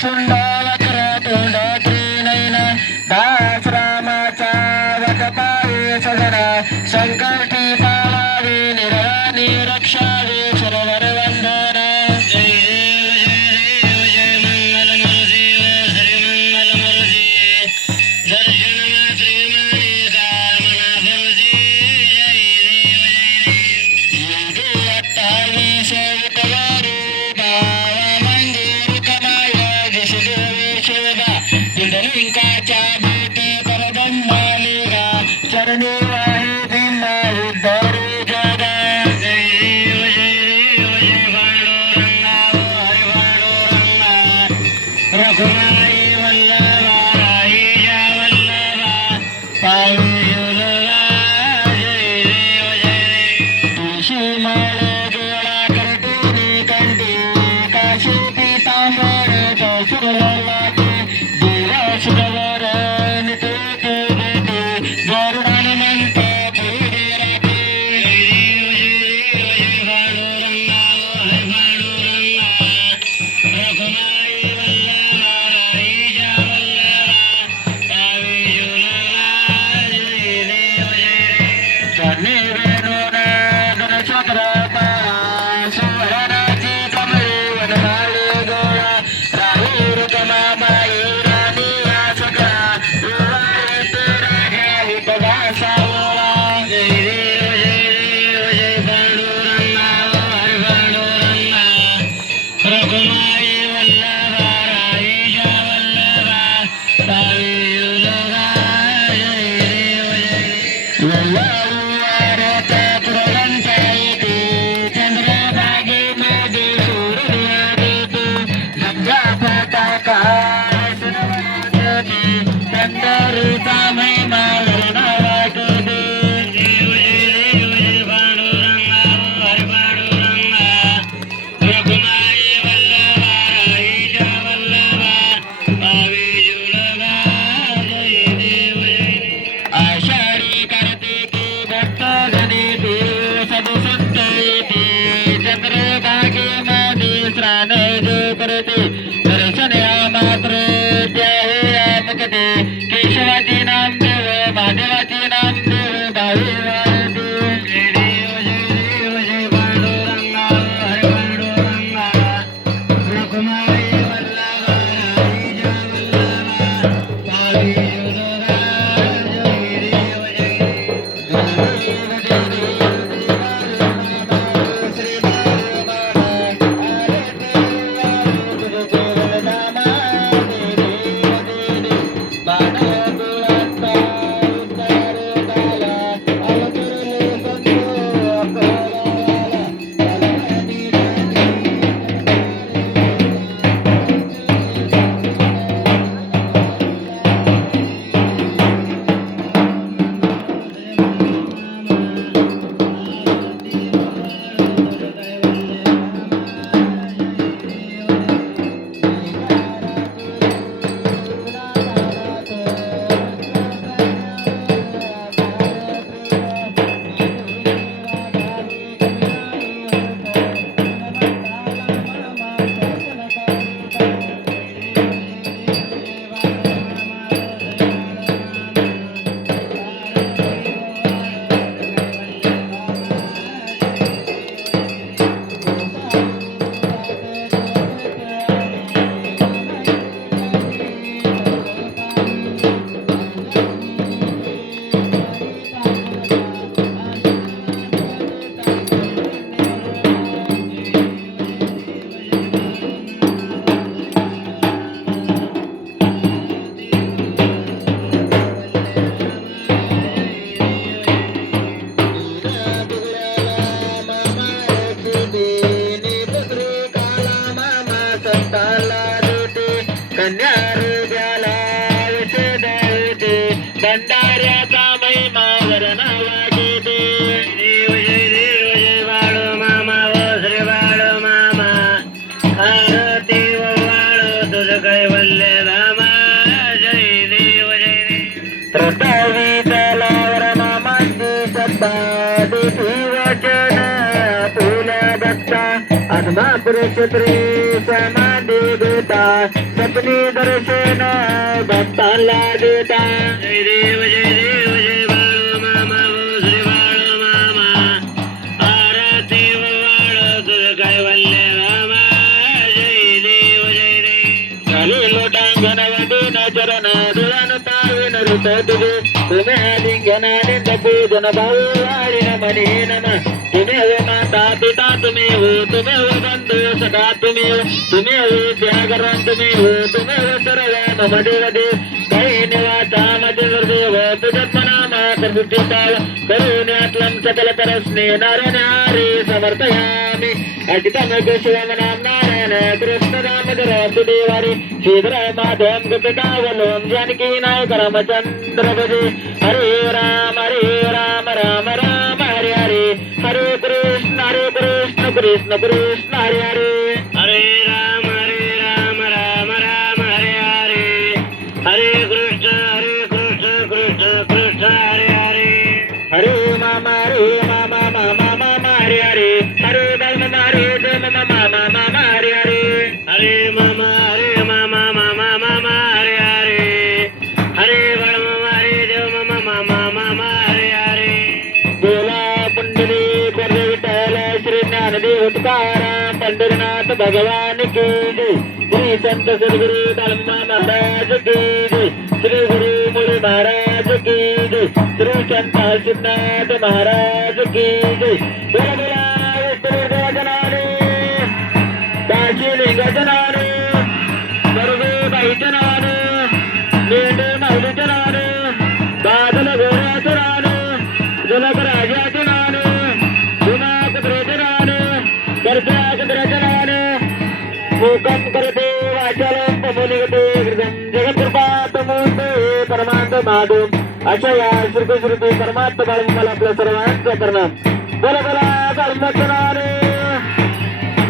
सुंदर तोंड त्रिनयन दास रामाचा वटपाये सजना संकटी पावावे निरानी रक्षावे सरवर वंदना जय देव जय मंगल मुरजीव श्री मंगल मुरजी दर्शन श्रीमणी कामना गुरुजी जय देव जय देव 28 उतवारू बावा मंदिर कमाया दिसले शोभा पुंडलिकाच्या भेटी परब्रह्मालिका चरणी वाहे भिन्ना उद्धरू जगा जय देव जय पांडुरंगा हरी पांडुरंगा रघुराई वल्लभा राईच्या वल्लभा पायुलगा जय देव जय तुळशी माळ गोळा करटुनी कंठी काशी पीतांबर सुरलाटे देवा सुरवर नितुते भेटे गरुडान म्हणते पुढे राखे जय पांडुरंगा हरी पांडुरंगा रघुराई वल्लभा राईच्या वल्लभा पायुलगा जय देव जय जने वेणून गणचक्र पाळा सुवर्णाची कमळे वनमाळे गोळा राही रुकमा माई राणी या सगळा उवाळे तेरा घ्यावी बघा सावळा जय देव जय पांडुरंगा हरी पांडुरंगा रघुमाई वल्लभा राईच्या वल्लभा पायुलगा जय देव जय चंद्रभागेमध्ये सूर्य देतो गंगा फटाका पंढरीचा महिमा वर्णावा केले देव जय पांडुरंगा हरी पांडुरंगा रघुमाई वल्लभा राईच्या वल्लभा पाविजुलगा जय देव जय आषाढी कार्तिकी भक्त गणिती सदसंत येते चंद्रभागेमध्ये स्नान जो करते दर्शन या मात्र त्या मुकते केशवाची नामदेव महादेवाची नामदेव भावी वाळते जय देव जय पांडुरंगा हरी पांडुरंगा रघुमाई वल्लभा राईच्या वल्लभा पाविजुलगा जय देव भंडाऱ्याचा महिमा वर्णावा गेले देव जय बाळू मामा व श्री बाळू मामा आरती वाळू तुझ कैवल्य धामा जय देव त्रतावी तलावर मामांची सत्ता देवी वचन फुल्या दत्ता आत्मा पुरुष श्री समाधी देता सपनी दर्शन भक्तांना देता जय देव जय बाळू मामा ओ श्री बाळू मामा आरती वाळ तुझ कैवल्य रामा जय देव खाली लोटांगण वंदून चरण दुळण ताळून ऋत तुझे तुम्ही लिंगनाने पूजन भाऊ वारी नमने नम तुम्ही हो माता पिता तुम्ही हो तुम्ही हो बंधू सखा तुम्ही हो त्यागरण तुम्ही हो सर्व मम देव देव काही निवाचा मध्ये दुर्देव तुझ्यात मनामा प्रवृत्ती पाल करुण्यातलं सकल परस्ने नारायण समर्थयामी अचितम शिवम नाम नारायण कृष्ण दामोदर वासुदेवारी श्रीधर माधवम गोपिकावलोम जानकी नायक रामचंद्र भजे हरे राम राम राम हरे हरे हरे कृष्ण कृष्ण कृष्ण हरे हरे हरे राम राम राम हरे हरे हरे कृष्ण कृष्ण कृष्ण हरे हरे हरे मामा मामा हरे हरे हरे मामा मामा हरे हरे हरे मामा मामा हरे हरे हरे मामा हरे देव मामा हरे हरे बोला पुंडली विठ्ठल श्री ज्ञानदेव तुकाराम पंढरीनाथ भगवान की जय श्री संत सद्गुरु धर्मा महाराज की जय श्री गुरु मुरली महाराज की जय श्री संत शिवनाथ महाराज की जय बोला बोला विष्णुदेव जनाने काशी लिंग जनाने सर्वे बाई जनाने मेंढे माऊली जनाने बादल घोड्या जनाने जलक राजा जनाने गुना कुत्रे जनाने कर्जा कुत्रे जनाने मूकं करते वाचालं प्रमुनिगते हृदं जगत्कृपात मूर्ते परमात्म माधव अशा या श्रुती परमात्म बाळूमाला आपल्या सर्वांचं प्रणाम बोला बोला काळुंबाचनाने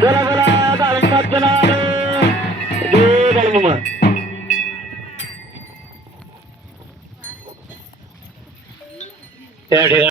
बोला बोला काळुंबाचनाने जय बाळूमामा त्या ठिकाणी